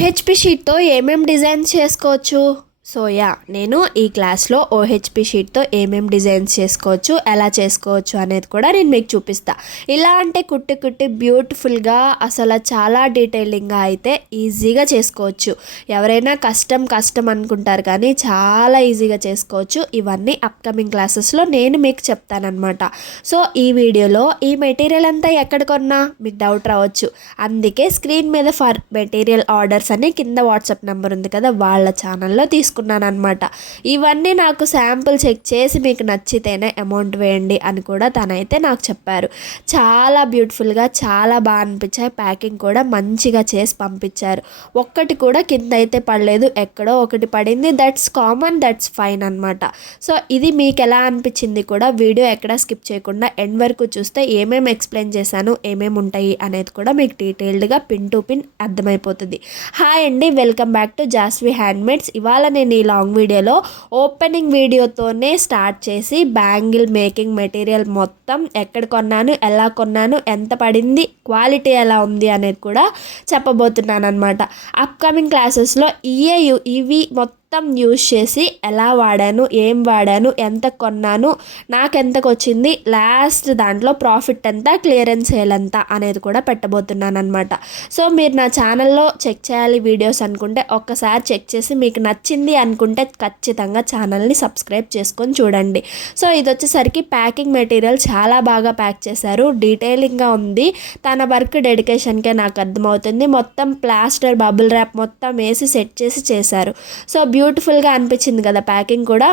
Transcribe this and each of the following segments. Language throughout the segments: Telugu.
హెచ్పి షీట్తో ఏమేం డిజైన్ చేసుకోవచ్చు? సో యా నేను ఈ క్లాస్లో ఓహెచ్పి షీట్తో ఏమేం డిజైన్స్ చేసుకోవచ్చు ఎలా చేసుకోవచ్చు అనేది కూడా నేను మీకు చూపిస్తా. ఇలా అంటే కుట్టి కుట్టి బ్యూటిఫుల్గా అసలు చాలా డీటెయిలింగ్గా అయితే ఈజీగా చేసుకోవచ్చు. ఎవరైనా కష్టం కష్టం అనుకుంటారు కానీ చాలా ఈజీగా చేసుకోవచ్చు. ఇవన్నీ అప్కమింగ్ క్లాసెస్లో నేను మీకు చెప్తానమాట సో ఈ వీడియోలో ఈ మెటీరియల్ అంతా ఎక్కడ కొన్నా మీకు డౌట్ రావచ్చు. అందుకే స్క్రీన్ మీద ఫర్ మెటీరియల్ ఆర్డర్స్ అని కింద వాట్సాప్ నెంబర్ ఉంది కదా వాళ్ళ ఛానల్లో తీసుకున్నాను అనమాట ఇవన్నీ నాకు శాంపుల్ చెక్ చేసి మీకు నచ్చితేనే అమౌంట్ వేయండి అని కూడా తనైతే నాకు చెప్పారు. చాలా బ్యూటిఫుల్గా చాలా బాగా అనిపించాయి. ప్యాకింగ్ కూడా మంచిగా చేసి పంపించారు. ఒక్కటి కూడా కింద అయితే పడలేదు. ఎక్కడో ఒకటి పడింది. దట్స్ కామన్ దట్స్ ఫైన్ అనమాట సో ఇది మీకు ఎలా అనిపించింది కూడా వీడియో ఎక్కడ స్కిప్ చేయకుండా ఎండ్ వరకు చూస్తే ఏమేమి ఎక్స్ప్లెయిన్ చేశాను ఏమేమి ఉంటాయి అనేది కూడా మీకు డీటెయిల్డ్గా పిన్ టు పిన్ అర్థమైపోతుంది. హాయ్ అండి. Welcome back to Jaswi handmades. ఇవాళ నేను ఈ లాంగ్ వీడియోలో ఓపెనింగ్ వీడియోతోనే స్టార్ట్ చేసి బ్యాంగిల్ మేకింగ్ మెటీరియల్ మొత్తం ఎక్కడ కొన్నాను ఎలా కొన్నాను ఎంత పడింది క్వాలిటీ ఎలా ఉంది అనేది కూడా చెప్పబోతున్నాను అనమాట అప్కమింగ్ క్లాసెస్లో ఇయే ఇవి మొత్తం మొత్తం యూజ్ చేసి ఎలా వాడాను ఏం వాడాను ఎంత కొన్నాను నాకు ఎంతకు వచ్చింది లాస్ట్ దాంట్లో ప్రాఫిట్ ఎంత క్లియరెన్స్ సేల్ ఎంత అనేది కూడా పెట్టబోతున్నాను అనమాట సో మీరు నా ఛానల్లో చెక్ చేయాలి వీడియోస్ అనుకుంటే ఒక్కసారి చెక్ చేసి మీకు నచ్చింది అనుకుంటే ఖచ్చితంగా ఛానల్ని సబ్స్క్రైబ్ చేసుకొని చూడండి. సో ఇది వచ్చేసరికి ప్యాకింగ్ మెటీరియల్ చాలా బాగా ప్యాక్ చేశారు. డీటెయిలింగ్గా ఉంది. తన వర్క్ డెడికేషన్కే నాకు అర్థమవుతుంది. మొత్తం ప్లాస్టర్ బబుల్ ర్యాప్ మొత్తం వేసి సెట్ చేసి చేశారు. సో బ్యూటిఫుల్గా అనిపించింది కదా ప్యాకింగ్ కూడా.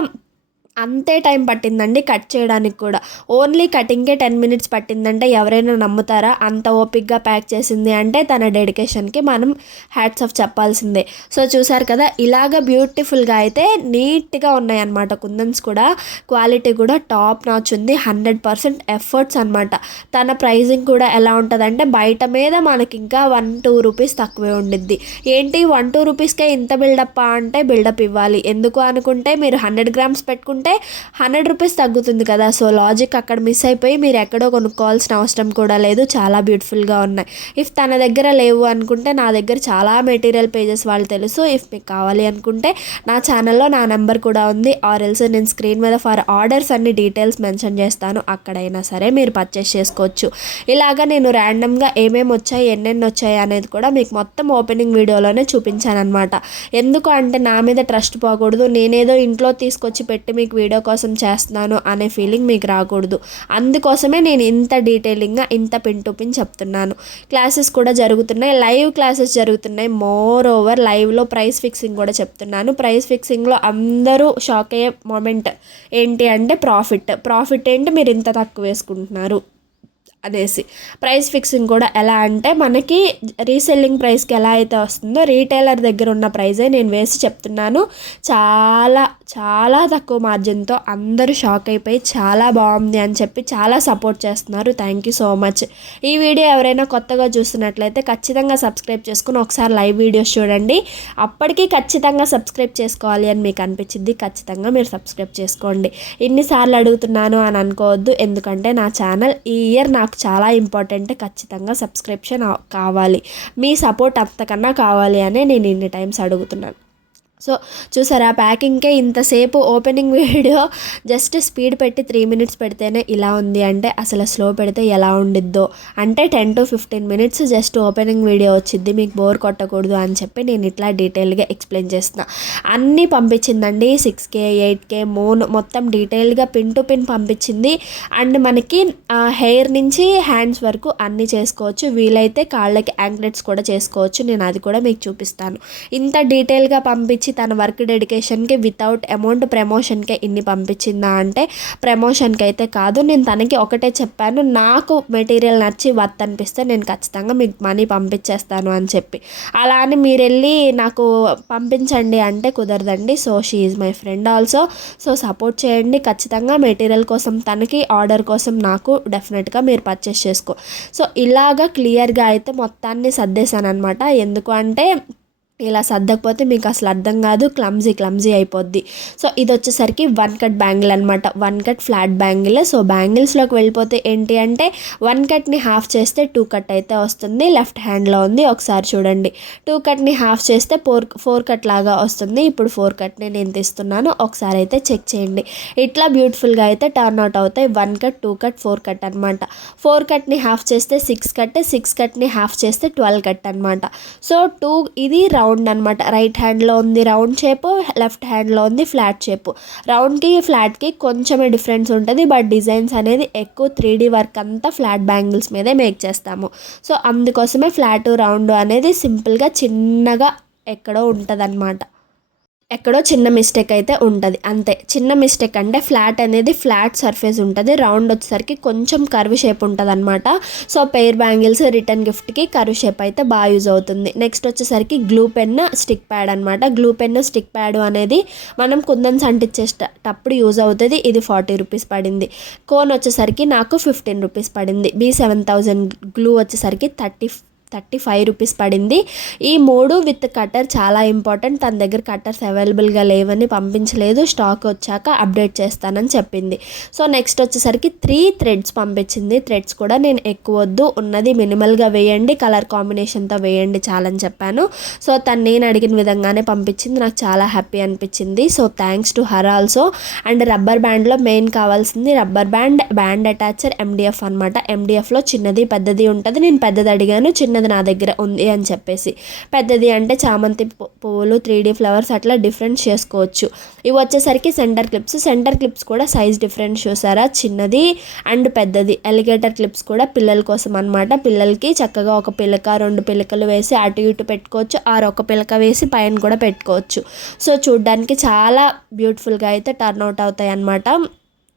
అంతే టైం పట్టిందండి కట్ చేయడానికి కూడా. ఓన్లీ కటింగ్కే టెన్ మినిట్స్ పట్టిందంటే ఎవరైనా నమ్ముతారా? అంత ఓపిక్గా ప్యాక్ చేసింది అంటే తన డెడికేషన్కి మనం హ్యాట్స్ ఆఫ్ చెప్పాల్సిందే. సో చూసారు కదా ఇలాగ బ్యూటిఫుల్గా అయితే నీట్గా ఉన్నాయన్నమాట. కుందన్స్ కూడా క్వాలిటీ కూడా టాప్ నాచ్ ఉంది. హండ్రెడ్ పర్సెంట్ ఎఫర్ట్స్ అనమాట తన ప్రైజింగ్ కూడా ఎలా ఉంటుందంటే బయట మీద మనకి ఇంకా వన్ టూ రూపీస్ తక్కువే ఉండిద్ది. ఏంటి? వన్ టూ రూపీస్కే ఇంత బిల్డప్ అంటే బిల్డప్ ఇవ్వాలి. ఎందుకు అనుకుంటే మీరు హండ్రెడ్ గ్రామ్స్ పెట్టుకుంటే అంటే హండ్రెడ్ రూపీస్ తగ్గుతుంది కదా. సో లాజిక్ అక్కడ మిస్ అయిపోయి మీరు ఎక్కడో కొనుక్కోవాల్సిన అవసరం కూడా లేదు. చాలా బ్యూటిఫుల్గా ఉన్నాయి. ఇఫ్ తన దగ్గర లేవు అనుకుంటే నా దగ్గర చాలా మెటీరియల్ పేజెస్ వాళ్ళు తెలుసు. ఇఫ్ మీకు కావాలి అనుకుంటే నా ఛానల్లో నా నెంబర్ కూడా ఉంది. ఆర్ ఎల్స్ నేను స్క్రీన్ మీద ఫర్ ఆర్డర్స్ అన్ని డీటెయిల్స్ మెన్షన్ చేస్తాను. అక్కడైనా సరే మీరు పర్చేస్ చేసుకోవచ్చు. ఇలాగా నేను ర్యాండమ్గా ఏమేమి వచ్చాయి ఎన్నెన్ని వచ్చాయి అనేది కూడా మీకు మొత్తం ఓపెనింగ్ వీడియోలోనే చూపించాను అనమాట ఎందుకు అంటే నా మీద ట్రస్ట్ పోకూడదు. నేనేదో ఇంట్లో తీసుకొచ్చి పెట్టి మీకు వీడియో కోసం చేస్తున్నాను అనే ఫీలింగ్ మీకు రాకూడదు. అందుకోసమే నేను ఇంత డీటెయిలింగ్గా ఇంత పిన్ టు పిన్ చెప్తున్నాను. క్లాసెస్ కూడా జరుగుతున్నాయి. లైవ్ క్లాసెస్ జరుగుతున్నాయి. మోర్ ఓవర్ లైవ్లో ప్రైస్ ఫిక్సింగ్ కూడా చెప్తున్నాను. ప్రైస్ ఫిక్సింగ్లో అందరూ షాక్ అయ్యే మూమెంట్ ఏంటి అంటే ప్రాఫిట్ ప్రాఫిట్ ఏంటి? మీరు ఇంత తక్కువ వేసుకుంటున్నారు. అనేసి ప్రైస్ ఫిక్సింగ్ కూడా ఎలా అంటే మనకి రీసెల్లింగ్ ప్రైస్కి ఎలా అయితే వస్తుందో రీటైలర్ దగ్గర ఉన్న ప్రైజే నేను వేసి చెప్తున్నాను. చాలా చాలా తక్కువ మార్జిన్తో అందరూ షాక్ అయిపోయి చాలా బాగుంది అని చెప్పి చాలా సపోర్ట్ చేస్తున్నారు. Thank you so much. ఈ వీడియో ఎవరైనా కొత్తగా చూస్తున్నట్లయితే ఖచ్చితంగా సబ్స్క్రైబ్ చేసుకుని ఒకసారి లైవ్ వీడియోస్ చూడండి. అప్పటికీ ఖచ్చితంగా సబ్స్క్రైబ్ చేసుకోవాలి అని మీకు అనిపించింది ఖచ్చితంగా మీరు సబ్స్క్రైబ్ చేసుకోండి. ఇన్నిసార్లు అడుగుతున్నాను అని అనుకోవద్దు. ఎందుకంటే నా ఛానల్ ఈ ఇయర్ నాకు చాలా ఇంపార్టెంట్ ఖచ్చితంగా సబ్స్క్రిప్షన్ కావాలి. మీ సపోర్ట్ అంతకన్నా కావాలి అనే నేను ఇన్ని టైమ్స్ అడుగుతున్నాను. సో చూసారా ప్యాకింగ్కే ఇంతసేపు ఓపెనింగ్ వీడియో జస్ట్ స్పీడ్ పెట్టి త్రీ మినిట్స్ పెడితేనే ఇలా ఉంది. అంటే అసలు స్లో పెడితే ఎలా ఉండిద్దో. అంటే ten to fifteen minutes just opening video వచ్చింది మీకు బోర్ కొట్టకూడదు అని చెప్పి నేను ఇట్లా డీటెయిల్గా ఎక్స్ప్లెయిన్ చేస్తున్నా. అన్నీ పంపించిందండి. Six K eight K moon మొత్తం డీటెయిల్గా పిన్ టు పిన్ పంపించింది. అండ్ మనకి హెయిర్ నుంచి హ్యాండ్స్ వరకు అన్నీ చేసుకోవచ్చు. వీలైతే కాళ్ళకి యాంక్లెట్స్ కూడా చేసుకోవచ్చు. నేను అది కూడా మీకు చూపిస్తాను. ఇంత డీటెయిల్గా పంపించి తన వర్క్ డెడికేషన్కి వితౌట్ అమౌంట్ ప్రమోషన్కే ఇన్ని పంపించిందా అంటే ప్రమోషన్కి అయితే కాదు. నేను తనకి ఒకటే చెప్పాను నాకు మెటీరియల్ నచ్చి వర్త్ అనిపిస్తే నేను ఖచ్చితంగా మీకు మనీ పంపించేస్తాను అని చెప్పి. అలా అని మీరు వెళ్ళి నాకు పంపించండి అంటే కుదరదండి. So she is my friend also so support చేయండి. ఖచ్చితంగా మెటీరియల్ కోసం తనకి ఆర్డర్ కోసం నాకు డెఫినెట్గా మీరు పర్చేస్ చేసుకో. సో ఇలాగా క్లియర్గా అయితే మొత్తాన్ని సర్దేశాను అనమాట ఎందుకు అంటే ఇలా సర్దకపోతే మీకు అసలు అర్థం కాదు క్లమ్జీ క్లమ్జీ అయిపోద్ది. సో ఇది వచ్చేసరికి వన్ కట్ బ్యాంగిల్ అనమాట one cut flat bangle. So బ్యాంగిల్స్లోకి వెళ్ళిపోతే ఏంటి అంటే వన్ కట్ని హాఫ్ చేస్తే టూ కట్ అయితే వస్తుంది. లెఫ్ట్ హ్యాండ్లో ఉంది ఒకసారి చూడండి. టూ కట్ని హాఫ్ చేస్తే ఫోర్ ఫోర్ కట్ లాగా వస్తుంది. ఇప్పుడు ఫోర్ కట్ని నేను తీస్తున్నాను. ఒకసారి అయితే చెక్ చేయండి. ఇట్లా బ్యూటిఫుల్గా అయితే టర్న్ అవుట్ అవుతాయి. One cut two cut four cut అనమాట ఫోర్ కట్ని హాఫ్ చేస్తే సిక్స్ కట్ సిక్స్ కట్ని హాఫ్ చేస్తే ట్వెల్వ్ కట్ అనమాట సో టూ ఇది రౌండ్ రౌండ్ అనమాట రైట్ హ్యాండ్లో ఉంది రౌండ్ షేప్ లెఫ్ట్ హ్యాండ్లో ఉంది ఫ్లాట్ షేప్. రౌండ్కి ఫ్లాట్కి కొంచెమే డిఫరెన్స్ ఉంటుంది బట్ డిజైన్స్ అనేది ఎక్కువ త్రీ వర్క్ అంతా ఫ్లాట్ బ్యాంగిల్స్ మీదే మేక్ చేస్తాము. సో అందుకోసమే ఫ్లాట్ రౌండ్ అనేది సింపుల్గా చిన్నగా ఎక్కడో ఉంటుంది ఎక్కడో చిన్న మిస్టేక్ అయితే ఉంటుంది. అంతే. చిన్న మిస్టేక్ అంటే ఫ్లాట్ అనేది ఫ్లాట్ సర్ఫేస్ ఉంటుంది. రౌండ్ వచ్చేసరికి కొంచెం కర్వ్ షేప్ ఉంటుంది అనమాట సో పెయిర్ బ్యాంగిల్స్ రిటర్న్ గిఫ్ట్కి కర్వ్ షేప్ అయితే బాగా యూజ్ అవుతుంది. నెక్స్ట్ వచ్చేసరికి గ్లూ పెన్ స్టిక్ ప్యాడ్ అనమాట గ్లూ పెన్ స్టిక్ ప్యాడ్ అనేది మనం కుందన్స్ అంటించేటప్పుడు యూజ్ అవుతుంది. ఇది ఫార్టీ రూపీస్ పడింది. కోన్ వచ్చేసరికి నాకు ఫిఫ్టీన్ రూపీస్ పడింది. బీ సెవెన్ థౌజండ్ గ్లూ వచ్చేసరికి థర్టీ థర్టీ ఫైవ్ రూపీస్ పడింది. ఈ మూడు విత్ కటర్ చాలా ఇంపార్టెంట్. తన దగ్గర కట్టర్స్ అవైలబుల్గా లేవని పంపించలేదు. స్టాక్ వచ్చాక అప్డేట్ చేస్తానని చెప్పింది. సో నెక్స్ట్ వచ్చేసరికి త్రీ థ్రెడ్స్ పంపించింది. థ్రెడ్స్ కూడా నేను ఎక్కువ వద్దు. ఉన్నది మినిమల్గా వేయండి. కలర్ కాంబినేషన్తో వేయండి చాలని చెప్పాను. సో తను నేను అడిగిన విధంగానే పంపించింది. నాకు చాలా హ్యాపీ అనిపించింది. So thanks to her also. And rubber బ్యాండ్లో మెయిన్ కావాల్సింది rubber band band attacher MDF అనమాట ఎండిఎఫ్లో చిన్నది పెద్దది ఉంటుంది. నేను పెద్దది అడిగాను. చిన్న చిన్నది నా దగ్గర ఉంది అని చెప్పేసి. పెద్దది అంటే చామంతి పువ్వులు త్రీ డీ ఫ్లవర్స్ అట్లా డిఫరెంట్ చేసుకోవచ్చు ఇవి వచ్చేసరికి సెంటర్ క్లిప్స్. సెంటర్ క్లిప్స్ కూడా సైజ్ డిఫరెంట్ చూసారా? చిన్నది అండ్ పెద్దది. ఎలిగేటర్ క్లిప్స్ కూడా పిల్లల కోసం అనమాట పిల్లలకి చక్కగా ఒక పిలక రెండు పిలకలు వేసి అటు ఇటు పెట్టుకోవచ్చు. ఆరు ఒక పిలక వేసి పైన కూడా పెట్టుకోవచ్చు. సో చూడ్డానికి చాలా బ్యూటిఫుల్గా అయితే టర్న్ అవుట్ అవుతాయి అన్నమాట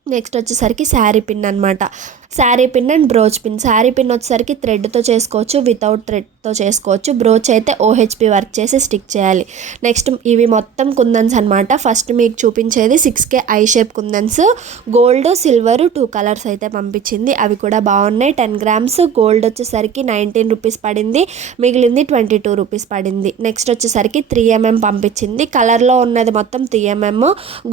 నెక్స్ట్ వచ్చేసరికి శారీ పిన్ అనమాట sari pin and brooch pin sari pin వచ్చేసరికి థ్రెడ్తో చేసుకోవచ్చు వితౌట్ థ్రెడ్తో చేసుకోవచ్చు. బ్రోచ్ అయితే ఓహెచ్పి వర్క్ చేసి స్టిక్ చేయాలి. నెక్స్ట్ ఇవి మొత్తం కుందన్స్ అనమాట ఫస్ట్ మీకు చూపించేది six K eye shape kundans. Gold silver two colours అయితే పంపించింది. అవి కూడా బాగున్నాయి. టెన్ గ్రామ్స్ గోల్డ్ వచ్చేసరికి నైన్టీన్ రూపీస్ పడింది. మిగిలింది ట్వంటీ టూ రూపీస్ పడింది. నెక్స్ట్ వచ్చేసరికి త్రీ ఎంఎం పంపించింది. కలర్లో ఉన్నది మొత్తం త్రీ ఎంఎం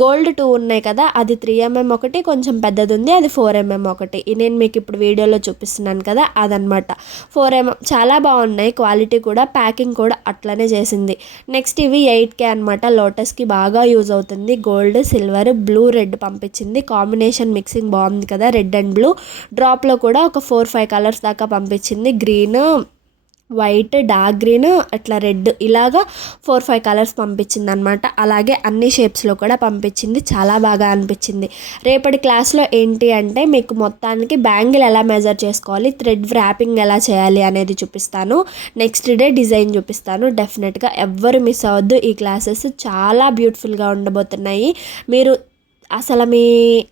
గోల్డ్ టూ ఉన్నాయి కదా అది త్రీ ఎంఎం ఒకటి కొంచెం పెద్దది ఉంది అది ఫోర్ ఎంఎం ఒకటి. నేను మీకు ఇప్పుడు వీడియోలో చూపిస్తున్నాను కదా అదనమాట ఫోర్ ఎంఎం చాలా బాగున్నాయి. క్వాలిటీ కూడా ప్యాకింగ్ కూడా అట్లనే చేసింది. నెక్స్ట్ ఇవి ఎయిట్ కే అనమాట లోటస్కి బాగా యూజ్ అవుతుంది. గోల్డ్ సిల్వర్ బ్లూ రెడ్ పంపించింది. కాంబినేషన్ మిక్సింగ్ బాగుంది కదా. Red and blue. డ్రాప్లో కూడా ఒక ఫోర్ ఫైవ్ కలర్స్ దాకా పంపించింది. గ్రీన్ వైట్ డార్క్ గ్రీన్ అట్లా రెడ్ ఇలాగా ఫోర్ ఫైవ్ కలర్స్ పంపించింది అనమాట అలాగే అన్ని షేప్స్లో కూడా పంపించింది. చాలా బాగా అనిపించింది. రేపటి క్లాస్లో ఏంటి అంటే మీకు మొత్తానికి బ్యాంగిల్ ఎలా మెజర్ చేసుకోవాలి థ్రెడ్ వ్రాపింగ్ ఎలా చేయాలి అనేది చూపిస్తాను. నెక్స్ట్ డే డిజైన్ చూపిస్తాను. డెఫినెట్గా ఎవ్వరు మిస్ అవ్వద్దు. ఈ క్లాసెస్ చాలా బ్యూటిఫుల్గా ఉండబోతున్నాయి. మీరు అసలు మీ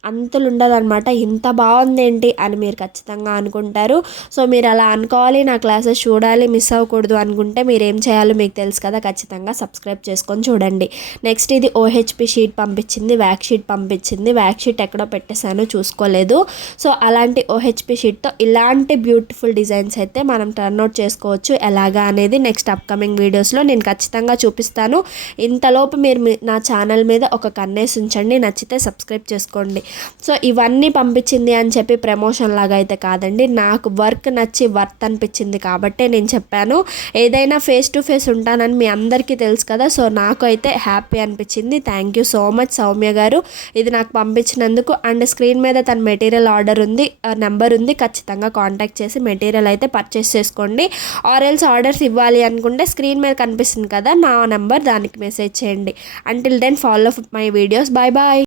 అంతులు ఉండదన్నమాట ఇంత బాగుందేంటి అని మీరు ఖచ్చితంగా అనుకుంటారు. సో మీరు అలా అనుకోవాలి నా క్లాసెస్ చూడాలి మిస్ అవ్వకూడదు అనుకుంటే మీరు ఏం చేయాలో మీకు తెలుసు కదా. ఖచ్చితంగా సబ్స్క్రైబ్ చేసుకొని చూడండి. నెక్స్ట్ ఇది ఓహెచ్పి షీట్ పంపించింది వ్యాక్ షీట్ పంపించింది. వ్యాక్ షీట్ ఎక్కడో పెట్టేశాను చూసుకోలేదు. సో అలాంటి ఓహెచ్పి షీట్తో ఇలాంటి బ్యూటిఫుల్ డిజైన్స్ అయితే మనం టర్న్అవుట్ చేసుకోవచ్చు. ఎలాగా అనేది నెక్స్ట్ అప్కమింగ్ వీడియోస్లో నేను ఖచ్చితంగా చూపిస్తాను. ఇంతలోపు మీరు నా ఛానల్ మీద ఒక కన్నేసి ఉంచండి. నచ్చితే సబ్స్క్రైబ్ చేసుకోండి. సో ఇవన్నీ పంపించింది అని చెప్పి ప్రమోషన్ లాగా అయితే కాదండి. నాకు వర్క్ నచ్చి వర్త్ అనిపించింది కాబట్టే నేను చెప్పాను. ఏదైనా ఫేస్ టు ఫేస్ ఉంటానని మీ అందరికీ తెలుసు కదా సో నాకు అయితే హ్యాపీ అనిపించింది. Thank you so much Soumya garu. ఇది నాకు పంపించినందుకు. అండ్ స్క్రీన్ మీద తన మెటీరియల్ ఆర్డర్ ఉంది నెంబర్ ఉంది. ఖచ్చితంగా కాంటాక్ట్ చేసి మెటీరియల్ అయితే పర్చేస్ చేసుకోండి. ఆర్ఎల్స్ ఆర్డర్స్ ఇవ్వాలి అనుకుంటే స్క్రీన్ మీద కనిపిస్తుంది కదా నా నెంబర్ దానికి మెసేజ్ చేయండి. Until then follow my videos bye bye